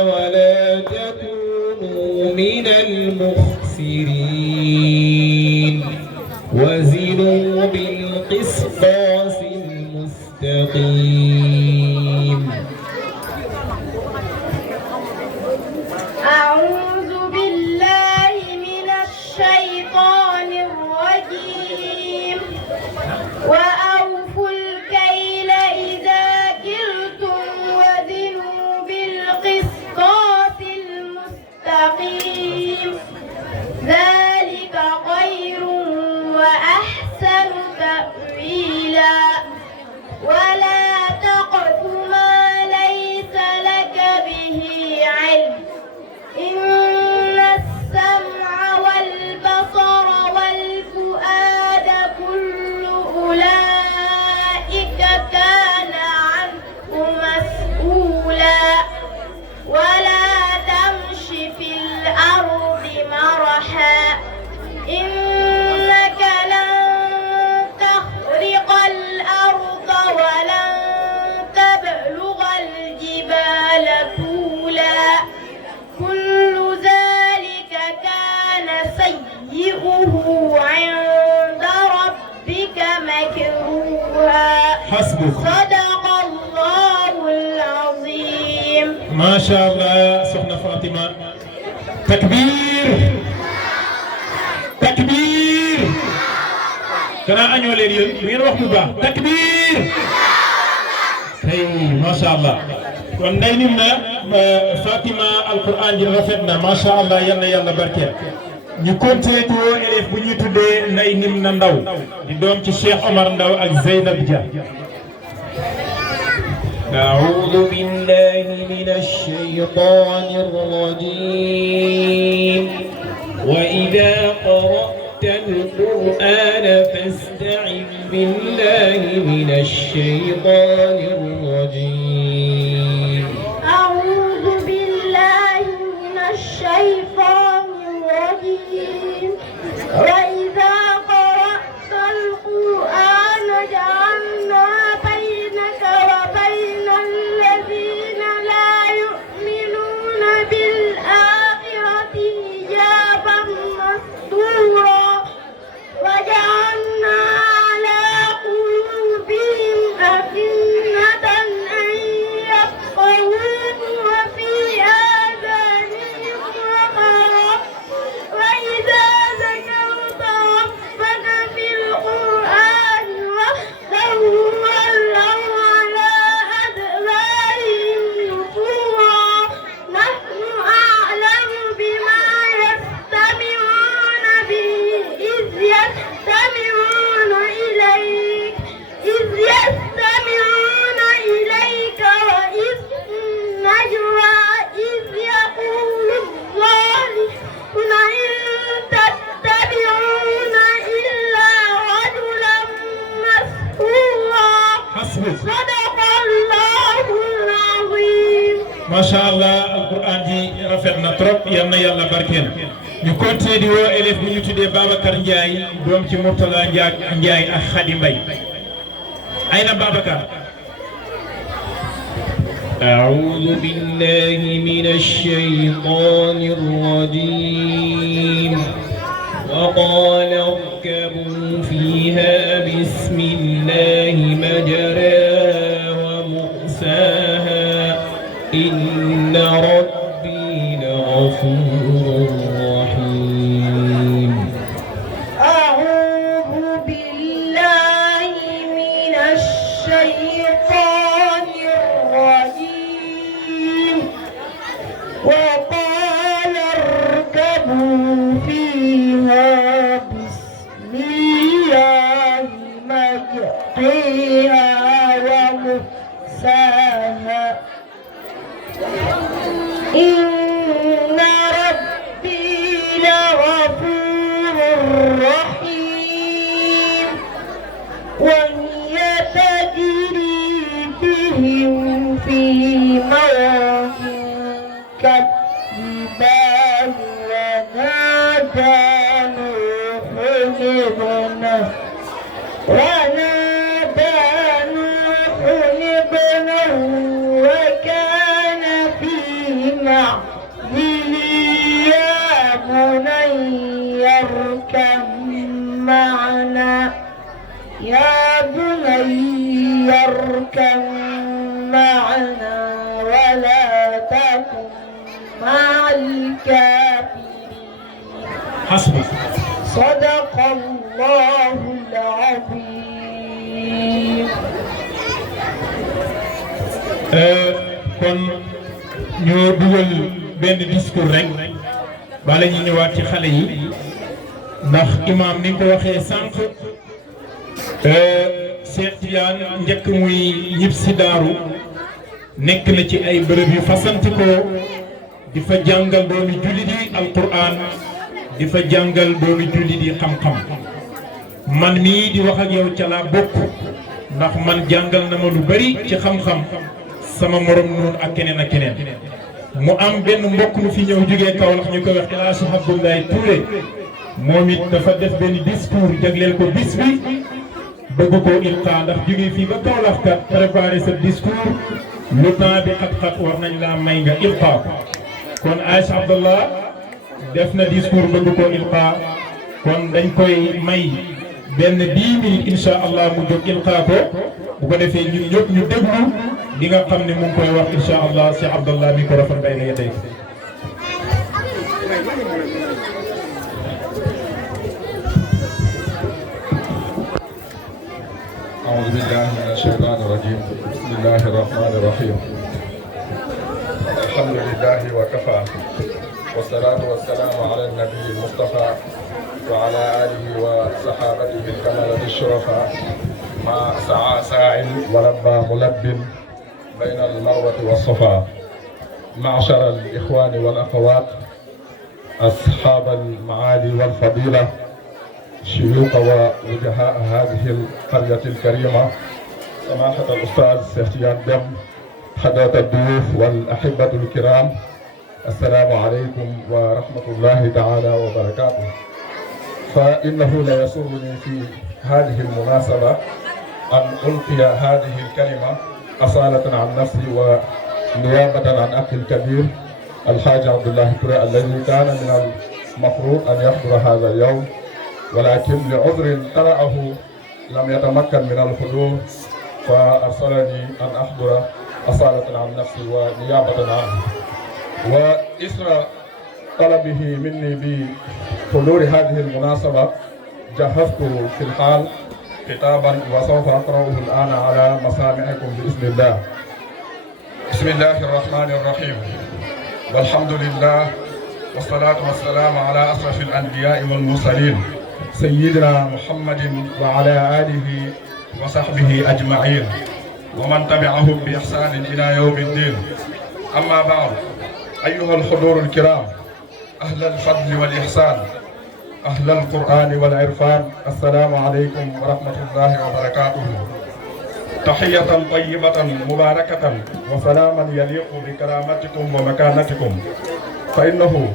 ولا تكونوا من المخسرين وزنوا بالقسطاس المستقيم. أعوذ بالله من الشيطان الرجيم. وأوفوا الكيل إذا كلتم وزنوا بالقسطاس المستقيم ذلك خير وأحسن تأويلا. ولا تقف ما ليس لك به علم إن السمع والبصر والفؤاد كل أولئك كان عنه مسؤولا. ولا تمش في الأرض مرحا إنك لن تخرق الأرض ولن تبلغ الجبال طولا. كل ذلك كان سيئه عند ربك مكروها. حسبك. صدق الله العظيم. ما شاء الله سخنا فاطمة. تكبير تكبير. كنا أنيو لين وين وقت با تكبير. هي ما شاء الله. kon day nim na Fatima alquran ji rafetna ma sha Allah yalla barke ñu continuer to élève bu ñu tuddé nday nim na ndaw di doom ci Cheikh Omar Ndaw ak Zeynab Dia. أعوذ بالله من الشيطان الرجيم. وإذا قرأت القرآن فاستعذ بالله من الشيطان الرجيم. أعوذ بالله من الشيطان الرجيم. وإذا قرأت القرآن جعلنا بينك وبين الذين لا يؤمنون بالآخرة حجابا مستورا. وجعلنا على قلوبهم أكنة أن يفقهوه وفي آذانهم وقرا. وإذا ذكرت ربك في القرآن وحده ولوا على أدبارهم نفورا. نحن أعلم بما يستمعون به إذ يستمعون إليك وإذ النجوى إذ يقول الظالمون إن تتبعون إلا رجلا مسحورا. حسبك. صدق الله العظيم. ما شاء الله القرآن دي رافetna trop yalla yalla barkel ñu continuer di wo élève bu ñu tuddé Babacar Ndiaye doom ci Murtala Ndiaye ak Khady Mbaye. ayna Babacar. أعوذ بالله من الشيطان الرجيم. وقال اركبوا فيها بسم الله مجراها ومرساها إن ربي لغفور رحيم. أعوذ بالله من الشيطان الرجيم. وقال اركبوا فيها بسم الله مجريها ومرساها إن ربي لغفور رحيم. وهي تجري بهم في موج كالجبال. ونادى نوح ابنه ابنه وكان في معه يا بني اركب معنا يا بني اركب معنا ولا تكن مع الكافرين. حسبك. صدق الله العظيم. kon ñoo dugal benn discours rek bala ñu ñëwaat ci xale yi ndax imam ni nga ko waxee sànq Cheikh Tidiane njëkk muy ñib si daaru nekk na ci ay bërëb yu fasantikoo di fa jàngal doomi jullit yi alquran di fa jàngal doomi jullit yi xam-xam man mii di wax ak yow ca laa bokk ndax man jàngal na ma lu bari ci xam-xam sama morom noonu ak keneen ak keneen mu am benn mbokk mu fi ñëw jógee Kaolack ñu koy wax El Hadj Abdoulaye Touré moom it dafa def benn discours jagleel ko bis bi bëgg koo ilqa ndax jógee fii ba Kaolack kat préparé sa discours lu temps bi xat-xat war nañ laa may nga ilqa kon Aïcha Abdallah def na discours bëgg koo ilqa kon dañ koy may benn 10 minutes incha allah mu jóg ilqa ko bu ko defee ñun ñëpp ñu déglu li nga xam ne mu ngi koy wax incha allah Cheikh Abdallah mi ko rafet bay na yedey. أعوذ بالله من الشيطان الرجيم بسم الله الرحمن الرحيم الحمد لله وكفى والصلاة والسلام على النبي المصطفى وعلى آله وصحابته الكمالة الشرفاء ما سعى ساع ولبى ملب بين المروة والصفا معشر الإخوان والأخوات أصحاب المعالي والفضيلة شيوخ ووجهاء هذه القرية الكريمة سماحة الأستاذ شيخ تيجان دم حضرة الضيوف والأحبة الكرام السلام عليكم ورحمة الله تعالى وبركاته. فإنه لا يسرني في هذه المناسبة أن ألقي هذه الكلمة أصالة عن نفسي ونيابة عن أخي الكبير الحاج عبد الله توري الذي كان من المفروض أن يحضر هذا اليوم ولكن لعذر طرأه لم يتمكن من الحضور فأرسلني أن أحضر أصالة عن نفسي ونيابة عنه. وإثر طلبه مني بحضور هذه المناسبة جهزت في الحال كتابا وسوف أقرأه الآن على مسامعكم بإذن الله. بسم الله الرحمن الرحيم والحمد لله والصلاة والسلام على أشرف الأنبياء والمرسلين سيدنا محمد وعلى آله وصحبه أجمعين ومن تبعهم بإحسان إلى يوم الدين. أما بعد أيها الحضور الكرام أهل الفضل والإحسان أهل القرآن والعرفان السلام عليكم ورحمة الله وبركاته. تحية طيبة مباركة وسلاما يليق بكرامتكم ومكانتكم فإنه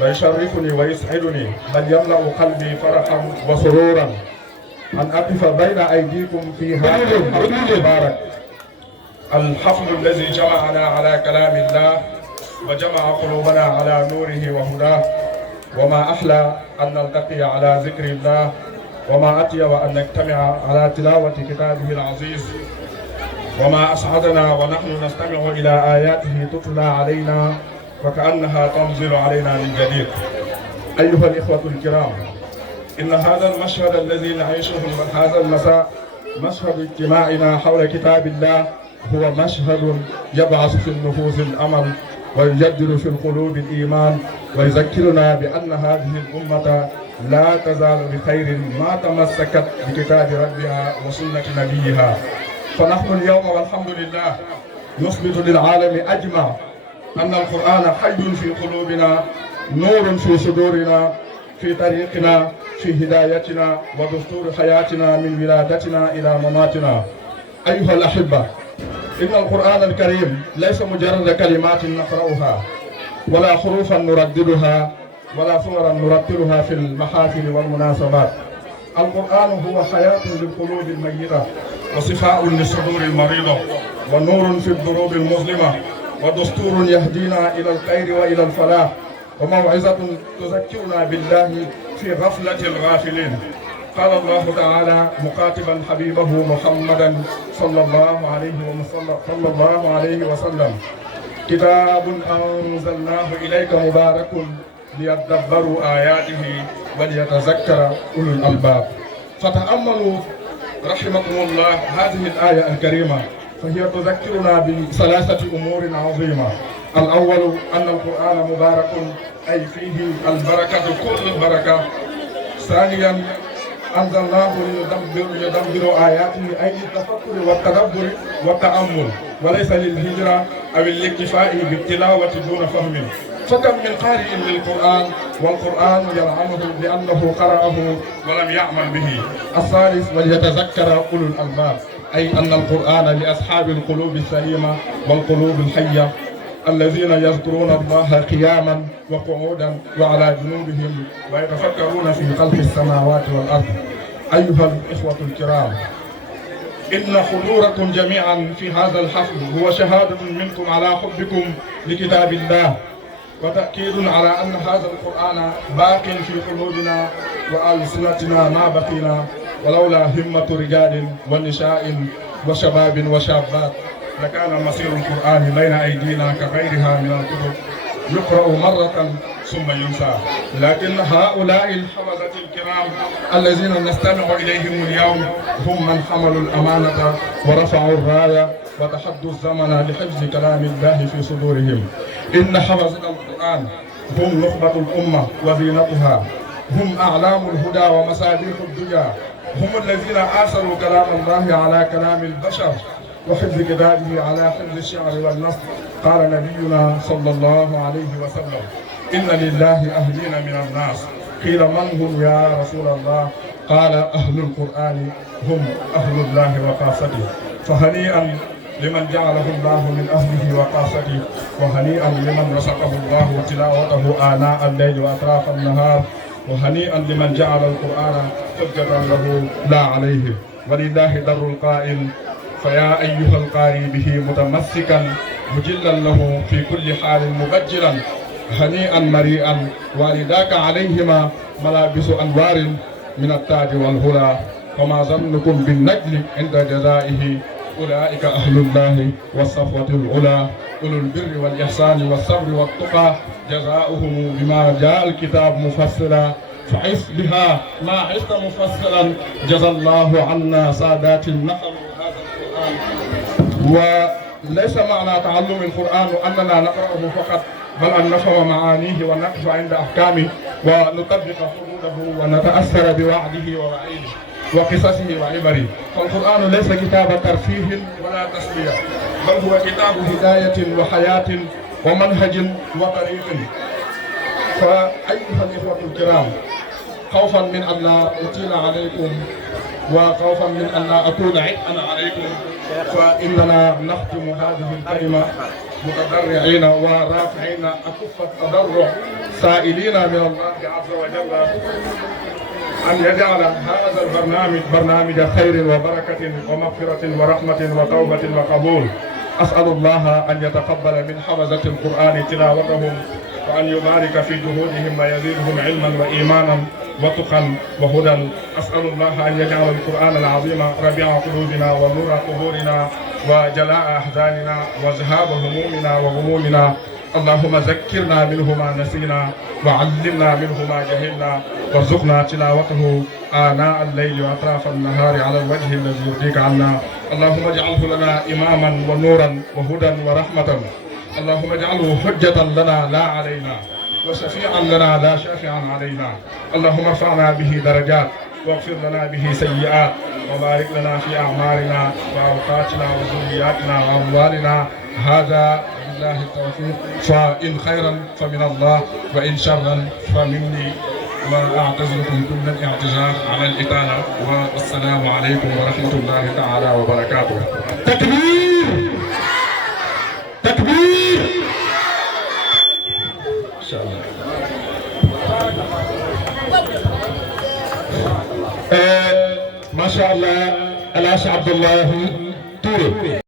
لا يشرفني ويسعدني بل يملأ قلبي فرحا وسرورا أن أقف بين أيديكم في هذا الحفل المبارك الحفل الذي جمعنا على كلام الله وجمع قلوبنا على نوره وهداه وما أحلى أن نلتقي على ذكر الله وما أطيب أن نجتمع على تلاوة كتابه العزيز وما أسعدنا ونحن نستمع إلى آياته تتلى علينا وكأنها تنزل علينا من جديد. أيها الإخوة الكرام إن هذا المشهد الذي نعيشه هذا المساء مشهد اجتماعنا حول كتاب الله هو مشهد يبعث في النفوس الأمل ويجدد في القلوب الإيمان ويذكرنا بأن هذه الأمة لا تزال بخير ما تمسكت بكتاب ربها وسنة نبيها. فنحن اليوم والحمد لله نثبت للعالم أجمع أن القرآن حي في قلوبنا نور في صدورنا في طريقنا في هدايتنا ودستور حياتنا من ولادتنا إلى مماتنا. أيها الأحبة إن القرآن الكريم ليس مجرد كلمات نقرأها ولا حروفا نرددها ولا صورا نرتلها في المحافل والمناسبات. القرآن هو حياة للقلوب الميتة وصفاء للصدور المريضة ونور في الدروب المظلمة ودستور يهدينا إلى الخير وإلى الفلاح، وموعظة تذكرنا بالله في غفلة الغافلين. قال الله تعالى مخاطبا حبيبه محمدا صلى الله عليه وسلم: كتاب أنزلناه إليك مبارك ليدبروا آياته وليتذكر أولو الألباب. فتأملوا رحمكم الله هذه الآية الكريمة، فهي تذكرنا بثلاثة أمور عظيمة. الأول أن القرآن مبارك، أي فيه البركة كل البركة. ثانيا أنزلناه ليدبر آياته، أي للتفكر والتدبر والتأمل، وليس للهجرة أو الاكتفاء بالتلاوة دون فهم. فكم من قارئ للقرآن والقرآن يلعنه لأنه قرأه ولم يعمل به. الثالث وليتذكر أولو الألباب، أي أن القرآن لأصحاب القلوب السليمة والقلوب الحية الذين يذكرون الله قياما وقعودا وعلى جنوبهم ويتفكرون في خلق السماوات والأرض. أيها الإخوة الكرام، إن حضوركم جميعا في هذا الحفل هو شهادة منكم على حبكم لكتاب الله، وتأكيد على أن هذا القرآن باق في قلوبنا وألسنتنا ما بقينا، ولولا همة رجال ونساء وشباب وشابات لكان مصير القرآن بين أيدينا كغيرها من الكتب يقرأ مرة ثم ينسى. لكن هؤلاء الحفظة الكرام الذين نستمع إليهم اليوم هم من حملوا الأمانة ورفعوا الراية وتحدوا الزمن لحفظ كلام الله في صدورهم. إن حفظة القرآن هم نخبة الأمة وزينتها، هم أعلام الهدى ومصابيح الدجى، هم الذين آثروا كلام الله على كلام البشر وحفظ كتابه على حفظ الشعر والنصر. قال نبينا صلى الله عليه وسلم: إن لله أهلين من الناس. قيل من هم يا رسول الله؟ قال: أهل القرآن هم أهل الله وخاصته. فهنيئا لمن جعله الله من أهله وخاصته، وهنيئا لمن رزقه الله تلاوته آناء الليل وأطراف النهار، وهنيئا لمن جعل القرآن حجة له لا عليه. ولله در القائل: فيا أيها القاري به متمسكا مجلا له في كل حال مبجلا، هنيئا مريئا والداك عليهما ملابس أنوار من التاج والهلا، وما ظنكم بالنجل عند جزائه؟ أولئك أهل الله والصفوة العلا، أولو البر والإحسان والصبر والتقى، جزاؤهم بما جاء الكتاب مفصلا، فعص بها ما عصت مفصلا، جزى الله عنا سادات النقل هذا القرآن. وليس معنى تعلم القرآن أننا نقرأه فقط، بل أن نفهم معانيه ونقف عند أحكامه ونطبق حدوده ونتأثر بوعده ووعيده وقصصه وعبره. فالقرآن ليس كتاب ترفيه ولا تسلية، بل هو كتاب هداية وحياة ومنهج وطريق. فأيها الإخوة الكرام، خوفا من أن لا أطيل عليكم وخوفا من أن لا أكون عبئا عليكم، فإننا نختم هذه الكلمة متضرعين ورافعين أكف التضرع، سائلين من الله عز وجل أن يجعل هذا البرنامج برنامج خير وبركة ومغفرة ورحمة وتوبة وقبول. أسأل الله أن يتقبل من حفظة القرآن تلاوتهم، وأن يبارك في جهودهم ويزيدهم علما وإيمانا وتقا وهدى. أسأل الله أن يجعل القرآن العظيم ربيع قلوبنا ونور قبورنا وجلاء أحزاننا وذهاب همومنا وغمومنا. اللهم ذكرنا منه ما نسينا وعلمنا منه ما جهلنا، وارزقنا تلاوته آناء الليل وأطراف النهار على الوجه الذي يرضيك عنا. اللهم اجعله لنا إماما ونورا وهدى ورحمة. اللهم اجعله حجة لنا لا علينا، وشفيعا لنا لا شافعا علينا. اللهم ارفعنا به درجات، واغفر لنا به سيئات، وبارك لنا في أعمارنا وأوقاتنا وذرياتنا وأموالنا. هذا بالله التوفيق، فإن خيرا فمن الله، وإن شرا فمني، وأعتذركم كل الاعتذار على الإطالة، والسلام عليكم ورحمة الله تعالى وبركاته. تكبير تكبير. إن شاء الله. ما شاء الله الأخ عبد الله توري.